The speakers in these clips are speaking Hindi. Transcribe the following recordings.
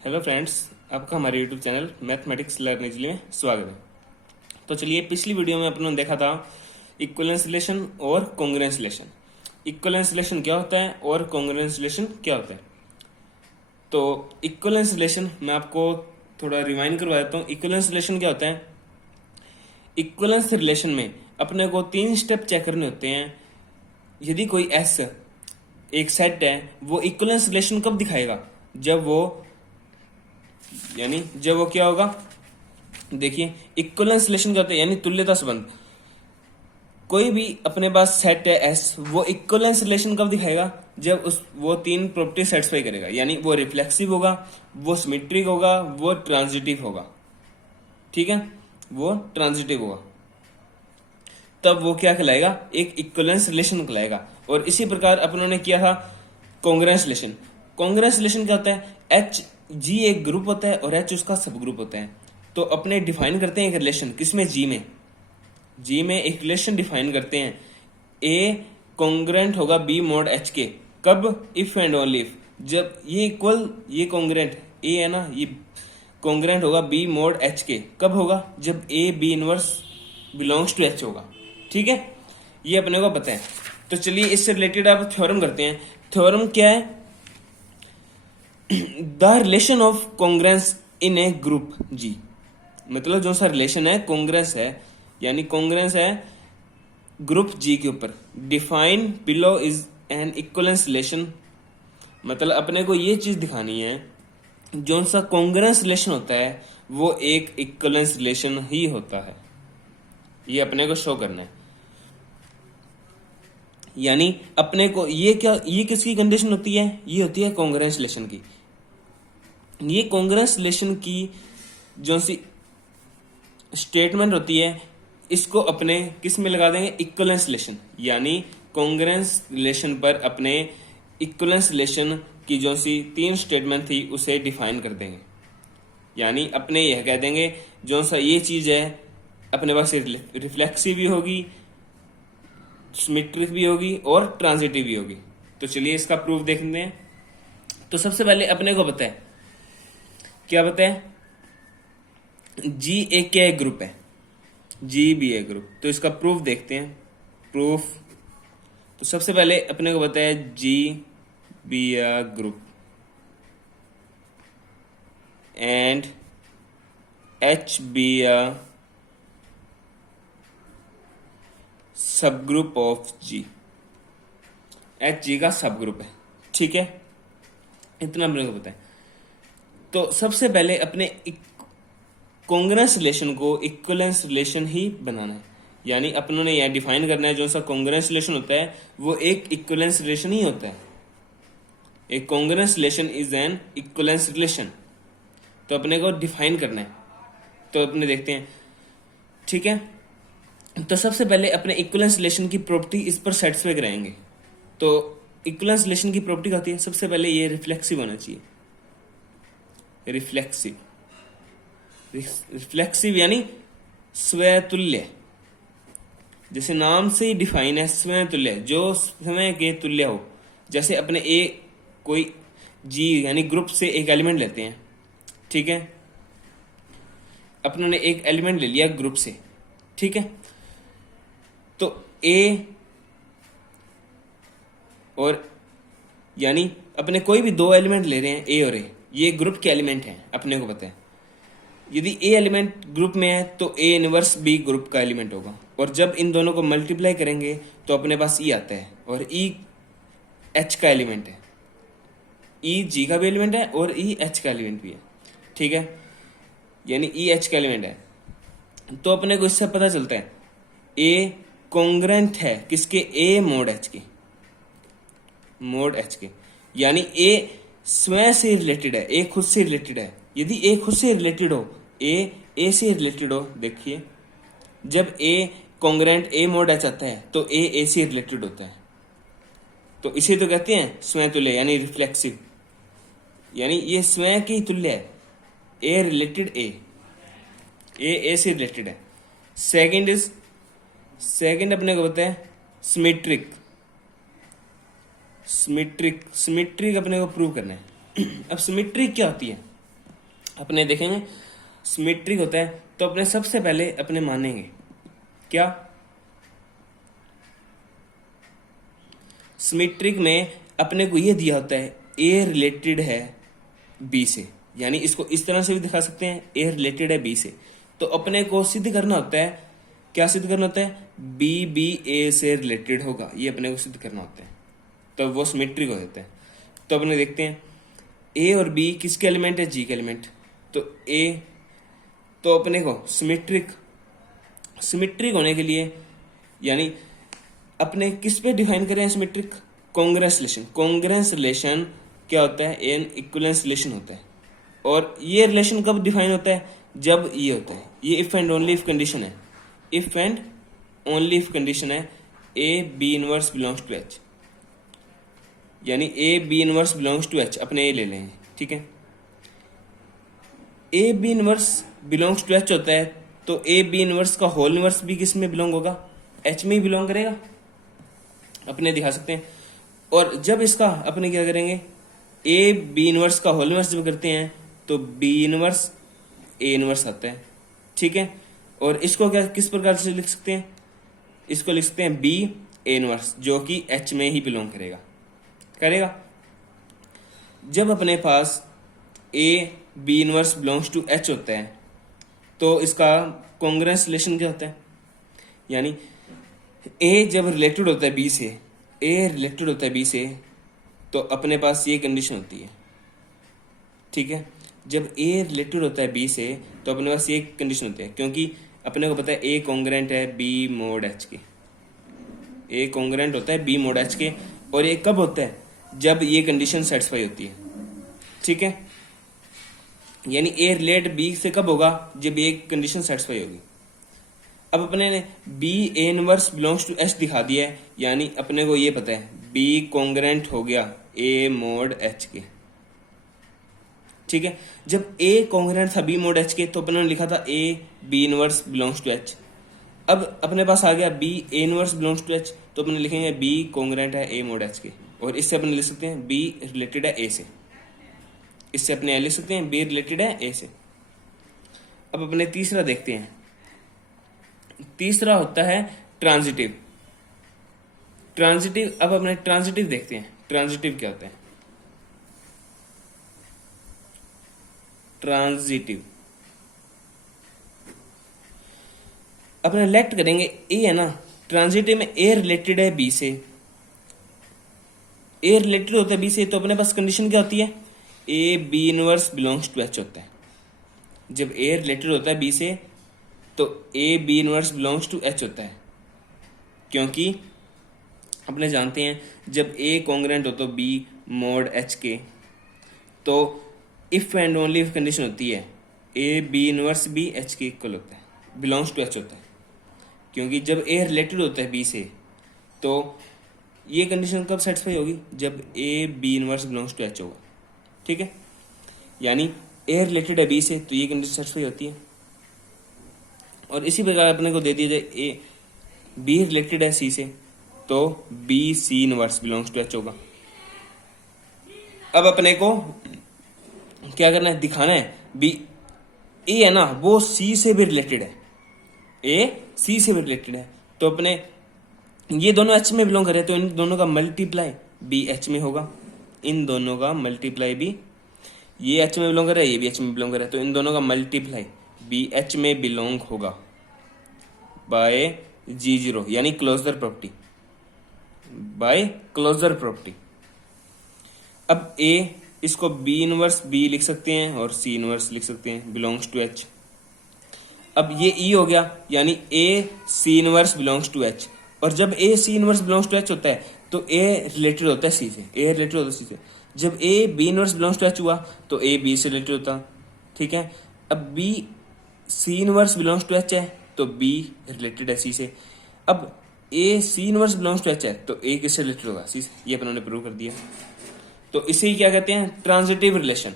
हेलो फ्रेंड्स, आपका हमारे YouTube channel mathematics learn easily में स्वागत है। तो चलिए, पिछली वीडियो में अपने देखा था इक्विवेलेंस रिलेशन और कॉन्ग्रुएंस रिलेशन। इक्विवेलेंस रिलेशन क्या होता है और कॉन्ग्रुएंस रिलेशन क्या होता है। तो इक्विवेलेंस रिलेशन मैं आपको थोड़ा रिवाइंड करवा देता हूँ। इक्विवेलेंस रिलेशन क्या होता है? इक्विवेलेंस रिलेशन में अपने को 3 स्टेप चेक करने होते हैं। यदि कोई एस एक सेट है, वो इक्विवेलेंस रिलेशन कब दिखाएगा? जब वो क्या होगा, देखिए इक्विवेलेंस रिलेशन क्या होता है, यानी तुल्यता संबंध। कोई भी अपने पास सेट है एस, वो इक्विवेलेंस रिलेशन कब दिखाएगा? जब वो 3 प्रॉपर्टी सेटिस्फाई करेगा, यानी वो रिफ्लेक्सिव होगा, वो सिमेट्रिक होगा, वो ट्रांजिटिव होगा। ठीक है, वो ट्रांजिटिव होगा, तब वो क्या कहलाएगा? एक इक्विवेलेंस रिलेशन कहलाएगा। और इसी प्रकार अपनों ने किया था कॉन्ग्रुएंस रिलेशन। कॉन्ग्रुएंस रिलेशन क्या होता है? एच जी एक ग्रुप होता है और एच उसका सब ग्रुप होता है। तो अपने डिफाइन करते हैं एक रिलेशन, किसमें? जी में एक रिलेशन डिफाइन करते हैं। ए कॉन्ग्रुएंट होगा बी मोड एच के, कब? If and only if. जब ये कॉन्ग्रुएंट ए है ना, ये कॉन्ग्रुएंट होगा बी मोड एच के, कब होगा? जब A B inverse belongs to H होगा। ठीक है, ये अपने को पता है। तो चलिए, इससे रिलेटेड आप थ्योरम करते हैं। थ्योरम क्या है? The relation of congruence in a group G, मतलब जो सा रिलेशन है कॉन्ग्रुएंस है, यानी कॉन्ग्रुएंस है ग्रुप जी के ऊपर। Define below is an equivalence relation. मतलब अपने को ये चीज दिखानी है, जो सा कॉन्ग्रुएंस रिलेशन होता है वो एक इक्विवेलेंस रिलेशन ही होता है। ये अपने को शो करना है। यानी अपने को ये किसकी कंडीशन होती है? ये होती है कॉन्ग्रुएंस रिलेशन की। ये कॉन्ग्रुएंस रिलेशन की जो सी स्टेटमेंट होती है, इसको अपने किस में लगा देंगे? Equivalence relation. यानी कॉन्ग्रुएंस रिलेशन पर अपने इक्विवेलेंस रिलेशन की जो सी 3 स्टेटमेंट थी उसे डिफाइन कर देंगे। यानी अपने यह कह देंगे जो सा ये चीज है अपने पास रिफ्लेक्सिव भी होगी, सिमेट्रिक भी होगी और ट्रांजिटिव भी होगी। तो चलिए इसका प्रूफ देखते हैं। तो सबसे पहले अपने को पता है, क्या पता है? जी एक क्या एक ग्रुप है, जी भी है ग्रुप। तो इसका प्रूफ देखते हैं। प्रूफ, तो सबसे पहले अपने को पता है G be a group and H be a subgroup of G. H G का सब ग्रुप है। ठीक है, इतना अपने को पता है। तो सबसे पहले अपने कॉन्ग्रुएंस रिलेशन को इक्विवेलेंस रिलेशन ही बनाना है। यानी अपनों ने यह डिफाइन करना है, जो सा कॉन्ग्रुएंस रिलेशन होता है वो एक इक्विवेलेंस रिलेशन ही होता है। एक congruence relation is an equivalence relation. तो अपने को डिफाइन करना है। तो अपने देखते हैं। ठीक है, तो सबसे पहले अपने इक्विवेलेंस रिलेशन की प्रॉपर्टी इस पर सेटिस्फाई कराएंगे। तो इक्विवेलेंस रिलेशन की प्रॉपर्टी क्या होती है? सबसे पहले ये रिफ्लेक्सिव होना चाहिए। रिफ्लेक्सिव यानी स्वतुल्य। जैसे नाम से ही डिफाइन है, स्वतुल्य, जो समय के तुल्य हो। जैसे अपने कोई जी यानी ग्रुप से एक एलिमेंट लेते हैं। ठीक है, अपनों ने एक एलिमेंट ले लिया ग्रुप से। ठीक है, तो ए और यानी अपने कोई भी 2 एलिमेंट ले रहे हैं, ए और ए, ये ग्रुप के एलिमेंट हैं, अपने को पता है। यदि ए एलिमेंट ग्रुप में है तो ए इनवर्स बी ग्रुप का एलिमेंट होगा। और जब इन दोनों को मल्टीप्लाई करेंगे तो अपने पास ई आता है, और ई एच का एलिमेंट है। ई जी का भी एलिमेंट है और ई एच का एलिमेंट भी है। ठीक है, यानी ई एच का एलिमेंट है। तो अपने को इससे पता चलता है ए कॉन्ग्रुएंट है किसके? ए मोड एच के, मोड एच के। यानी ए स्वयं से रिलेटेड है, ए खुद से रिलेटेड है। यदि ए खुद से रिलेटेड हो, ए से रिलेटेड हो, देखिए जब A congruent A mode H आता है तो ए से रिलेटेड होता है। तो इसे तो कहते हैं स्वयं तुल्य, यानी रिफ्लेक्सिव। यानी ये स्वयं के ही तुल्य है। ए रिलेटेड ए से रिलेटेड है। सेकंड अपने को पता है सिमेट्रिक। सिमेट्रिक अपने को प्रूव करना है। अब सिमेट्रिक क्या होती है? अपने देखेंगे सिमेट्रिक होता है तो अपने सबसे पहले अपने मानेंगे क्या, सिमेट्रिक में अपने को ये दिया होता है ए रिलेटेड है बी से, यानी इसको इस तरह से भी दिखा सकते हैं ए रिलेटेड है बी से। तो अपने को सिद्ध करना होता है, क्या सिद्ध करना होता है, बी बी ए से रिलेटेड होगा, ये अपने को सिद्ध करना होता है, तो वो सिमेट्रिक हो जाता है। तो अपने देखते हैं ए और बी किसके एलिमेंट है, जी के एलिमेंट, तो ए, तो अपने को सिमेट्रिक होने के लिए यानी अपने किस पे डिफाइन करें symmetric, congruence relation. Congruence relation क्या होता है, एन इक्विवेलेंस रिलेशन होता है। और ये रिलेशन कब डिफाइन होता है, जब ये होता है, ये if and only if condition है, if and only if condition है A B inverse belongs to H, यानी a B inverse belongs to H, अपने ए ले लें, ठीक है। A B inverse belongs to H होता है तो ए बी इनवर्स का होल इनवर्स भी किस में बिलोंग होगा, एच में ही बिलोंग करेगा, अपने दिखा सकते हैं। और जब इसका अपने क्या करेंगे, ए बी इनवर्स का होल इनवर्स जब करते हैं तो बी इनवर्स ए इनवर्स आता है, ठीक है। और इसको क्या किस प्रकार से लिख सकते हैं, इसको लिख सकते हैं बी ए इनवर्स, जो कि एच में ही बिलोंग करेगा। जब अपने पास a B inverse belongs to H होता है तो इसका कॉन्ग्रुएंस रिलेशन क्या होता है, यानी ए जब रिलेटेड होता है बी से, ए रिलेटेड होता है बी से, तो अपने पास ये कंडीशन होती है, ठीक है। जब ए रिलेटेड होता है बी से तो अपने पास ये कंडीशन होती है, क्योंकि अपने को पता है ए कॉन्ग्रुएंट है बी मोड एच के, ए कॉन्ग्रुएंट होता है बी मोड एच के। और ये कब होता है, जब ये कंडीशन सेटिस्फाई होती है, ठीक है। यानी ए रिलेट बी से कब होगा, जब ये कंडीशन सेटिस्फाई होगी। अब अपने ने B A inverse belongs to H दिखा दिया है, यानी अपने को ये पता है बी कॉन्ग्रुएंट हो गया ए मोड एच के, ठीक है। जब ए कॉन्ग्रुएंट था बी मोड एच के तो अपने ने लिखा था A B inverse belongs to H. अब अपने पास आ गया B A inverse belongs to H, तो अपने लिखेंगे बी कॉन्ग्रुएंट है ए मोड एच के, और इससे अपने लिख सकते हैं बी रिलेटेड है ए से, इससे अपने लिख सकते हैं बी रिलेटेड है ए से। अब अपने तीसरा देखते हैं, तीसरा होता है ट्रांजिटिव। अब अपने ट्रांजिटिव देखते हैं, ट्रांजिटिव क्या होता है। ट्रांजिटिव अपने लेट करेंगे ए है ना, ट्रांजिटिव में ए रिलेटेड है बी से, ए रिलेटेड होता है बी से, तो अपने पास कंडीशन क्या होती है, A B inverse belongs to H होता है। जब ए रिलेटेड होता है बी से तो A B inverse belongs to H होता है, क्योंकि अपने जानते हैं जब ए कॉन्ग्रुएंट हो तो बी मोड एच के, तो if and only if condition होती है A B inverse B H के इक्वल होता है, बिलोंग्स टू एच होता है। क्योंकि जब ए रिलेटेड होता है बी से तो ये कंडीशन कब सेटिस्फाई होगी, जब A B inverse belongs to H होगा, ठीक है। यानी ए रिलेटेड है बी से तो ये कंडीशन सेटिस्फाई होती है। और इसी प्रकार अपने को दे दिया जाए ए बी रिलेटेड है सी से तो B C inverse belongs to H होगा। अब अपने को क्या करना है, दिखाना है बी ए है ना वो सी से भी रिलेटेड है, ए सी से भी रिलेटेड है, तो अपने ये दोनों एच में बिलोंग कर रहे हैं तो इन दोनों का मल्टीप्लाई बी एच में होगा, इन दोनों का मल्टीप्लाई भी, ये एच में बिलोंग कर रहा है ये भी एच में बिलोंग कर रहा है, तो इन दोनों का मल्टीप्लाई बी एच में बिलोंग होगा बाय जी जीरो, यानी closure property, by closure property. अब ए इसको बी इनवर्स बी लिख सकते हैं और सी इनवर्स लिख सकते हैं, बिलोंग्स टू एच। अब ये ई हो गया, यानी a c inverse belongs to H, और जब a c inverse belongs to H होता है तो ए रिलेटेड होता है सी से, ए रिलेटेड होता है सी से। जब A B inverse belongs to H हुआ तो ए बी से रिलेटेड होता, ठीक है। अब b C inverse belongs to H है तो बी रिलेटेड है सी से। अब a c inverse belongs to H है तो ए किससे रिलेटेड होगा, सी से, ये अपने प्रूव कर दिया। तो इसे क्या कहते हैं, ट्रांजिटिव रिलेशन,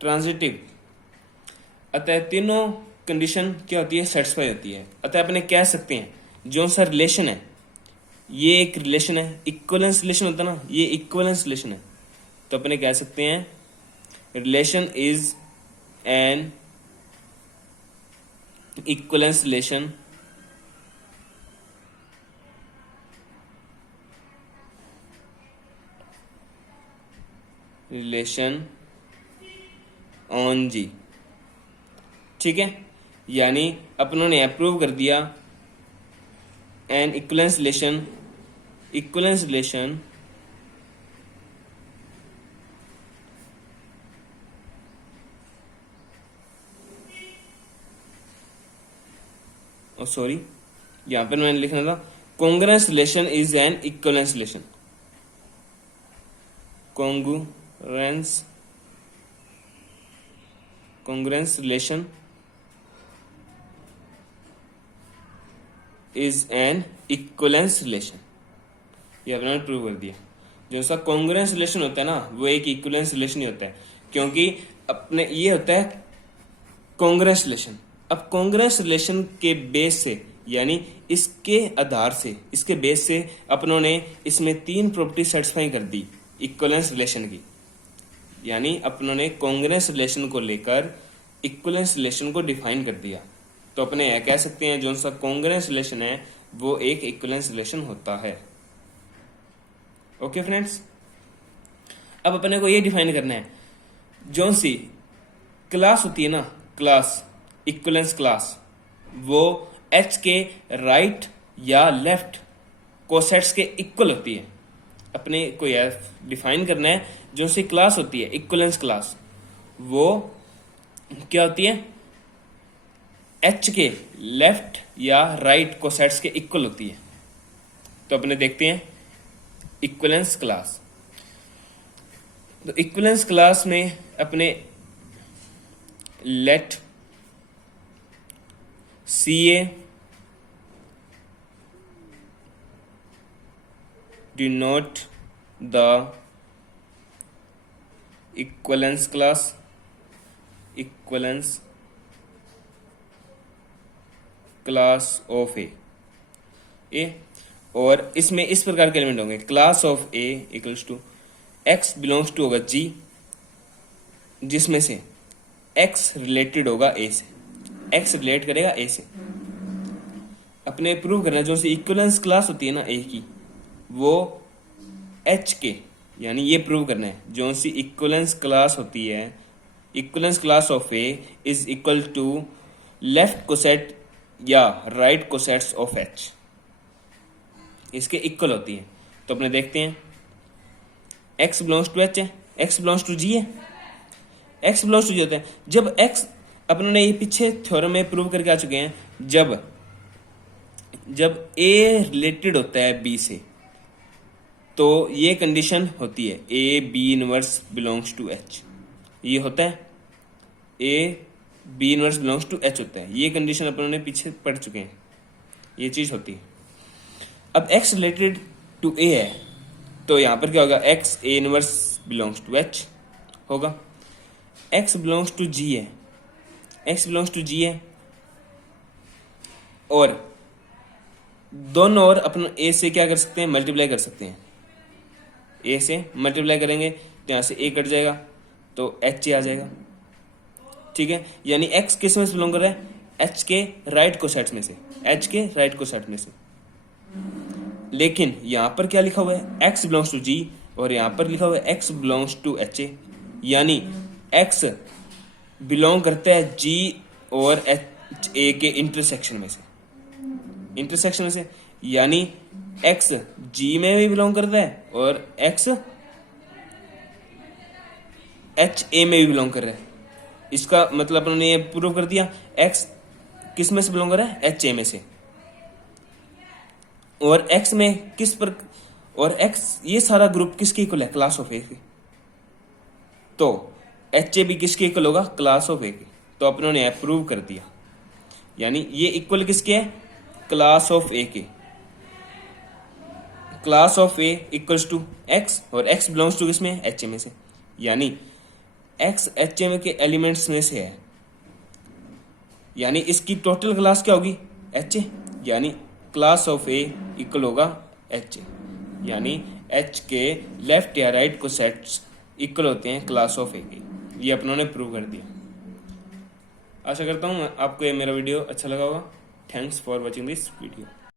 ट्रांजिटिव। अतः तीनों कंडीशन क्या होती है, सेटिस्फाई होती है। अतः अपने कह सकते हैं जो सा रिलेशन है ये एक रिलेशन है, इक्विवेलेंस रिलेशन होता है ना, ये इक्विवेलेंस रिलेशन है, तो अपने कह सकते हैं relation is an equivalence relation on G. ठीक है, यानी अपनों ने अप्रूव कर दिया एन इक्विवेलेंस रिलेशन सॉरी, यहां पर मैंने लिखना था congruence relation is an equivalence relation. Congruence relation is an equivalence relation, ये अपने प्रूव कर दिया। जो सा कॉन्ग्रुएंस रिलेशन होता है ना, वो एक इक्विवेलेंस रिलेशन ही होता है, क्योंकि अपने ये होता है कॉन्ग्रुएंस रिलेशन। अब कॉन्ग्रुएंस रिलेशन के बेस से, यानी इसके आधार से, इसके बेस से अपनों ने इसमें 3 प्रॉपर्टी सेटिस्फाई कर दी इक्विवेलेंस रिलेशन की। यानी अपनों ने कॉन्ग्रुएंस रिलेशन को लेकर इक्विवेलेंस रिलेशन को डिफाइन कर दिया। तो अपने यह कह सकते हैं जो सा कॉन्ग्रुएंस रिलेशन है वो एक इक्विवेलेंस रिलेशन होता है। ओके फ्रेंड्स, अब अपने को ये डिफाइन करना है जो सी क्लास होती है ना, क्लास, इक्विवेलेंस क्लास, वो एच के राइट या लेफ्ट कोसेट्स के इक्वल होती है। अपने को यह डिफाइन करना है जो सी क्लास होती है इक्विवेलेंस क्लास, वो क्या होती है, एच के लेफ्ट या राइट कोसेट्स के इक्वल होती है। तो अपने देखते हैं इक्विवेलेंस क्लास। तो इक्विवेलेंस क्लास में अपने let CA denote the equivalence class of a, और इसमें इस प्रकार के एलिमेंट होंगे, class of A equals to x belongs to होगा जी, जिसमें से एक्स रिलेटेड होगा ए से, एक्स रिलेट करेगा ए से। अपने प्रूव करना है जो सी इक्विवेलेंस क्लास होती है ना ए की, वो एच के, यानी ये प्रूव करना है जो सी इक्विवेलेंस क्लास होती है, equivalence class of A is equal to left coset या राइट कोसेट्स ऑफ एच, इसके इक्वल होती है। तो अपने देखते हैं एक्स बिलोंग्स टू एच है, एक्स बिलोंग्स टू जी है, एक्स बिलोंग्स टू जी होता है जब एक्स, अपनों ने ये पीछे थ्योरम में प्रूव करके आ चुके हैं, जब ए रिलेटेड होता है बी से, तो ये कंडीशन होती है A B inverse belongs to H, ये होता है A B inverse belongs to H होता है, ये कंडीशन अपनों ने पीछे पढ़ चुके हैं, ये चीज होती है। अब एक्स रिलेटेड टू ए है, तो यहां पर क्या होगा, X A inverse belongs to H होगा। एक्स बिलोंग्स टू जी है, एक्स बिलोंग्स टू जी है, और दोनों और अपन ए से क्या कर सकते हैं, मल्टीप्लाई कर सकते हैं। ए से मल्टीप्लाई करेंगे तो यहां से ए कट जाएगा, तो एच आ जाएगा। ठीक है, यानी एक्स किस में से बिलोंग कर रहा है, एच के राइट कोसेट्स में से, एच के राइट कोसेट में से। लेकिन यहां पर क्या लिखा हुआ है, एक्स बिलोंग्स टू जी, और यहां पर लिखा हुआ है X belongs to H A, यानी एक्स बिलोंग करता है जी और एच ए के इंटरसेक्शन में से, इंटरसेक्शन में से, यानी एक्स जी में भी बिलोंग करता है और एक्स एच ए में भी बिलोंग कर रहा है। इसका मतलब उन्होंने ये प्रूव कर दिया एक्स किस में से बिलोंग कर रहा है, एच ए में से, और एक्स में किस पर, और एक्स ये सारा ग्रुप किसके इक्वल है, क्लास ऑफ ए के, तो एच ए भी किसके इक्वल होगा, क्लास ऑफ ए के। तो अपनों ने प्रूव कर दिया, यानी ये इक्वल किसके है, क्लास ऑफ ए के। Class of A equals to X, और एक्स बिलोंग्स टू किसमें, एच ए में से, यानी एक्स एच ए में के एलिमेंट्स में से है, यानी इसकी टोटल क्लास क्या होगी, एच ए, यानी क्लास ऑफ ए इक्वल होगा एच ए, यानी एच के लेफ्ट या राइट को सेट्स इक्वल होते हैं क्लास ऑफ ए के। ये अपनों ने प्रूव कर दिया। आशा करता हूँ आपको ये मेरा वीडियो अच्छा लगा होगा। Thanks for watching this video.